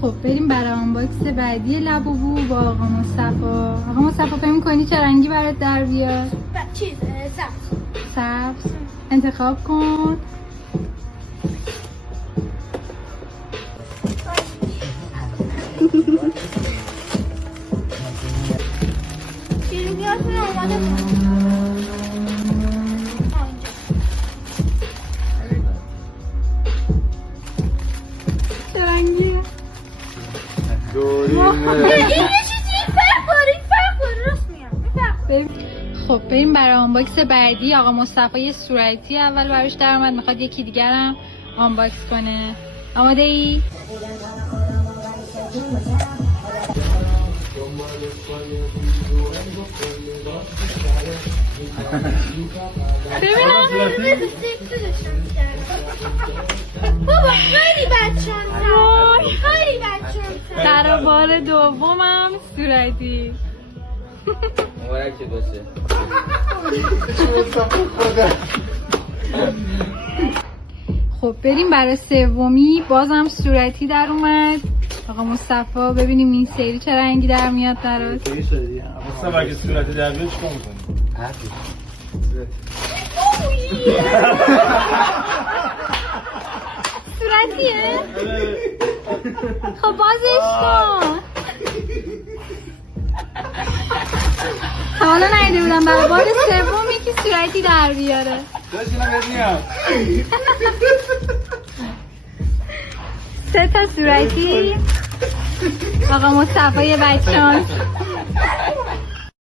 خب بریم برای آنباکس بعدی لبوبو با آقا مصطفی. آقا مصطفی فکر می‌کنی چه رنگی برات در بیاد؟ چیز سبز. سبز. انتخاب کن. شیرینیاتون اومده چه رنگیه؟ این یه چیزی فرق داره راست میگم. خب بریم برای آنباکس بعدی. آقا مصطفی یه صورتی اول براش در اومد، میخواد یکی دیگر هم آنباکس کنه. آماده ای؟ ببینم. بابا خیلی بدشانسم. خیلی بدشانسم. در بار دومم صورتی. مبارک باشه. خب بریم برای سومی. بازم صورتی در اومد. آقا مصطفی ببینیم این سری چه رنگی در میاد براش. مصطفی اگه صورتی در بیاد چیکار می‌کنی؟ صورتیه؟ خب بازش کن. تا حالا نیده بودم برای بار سوم یکی صورتی در بیاره. داشت اینا بهت میاد. 3 تا صورتی. آقا مصطفی بچه‌ان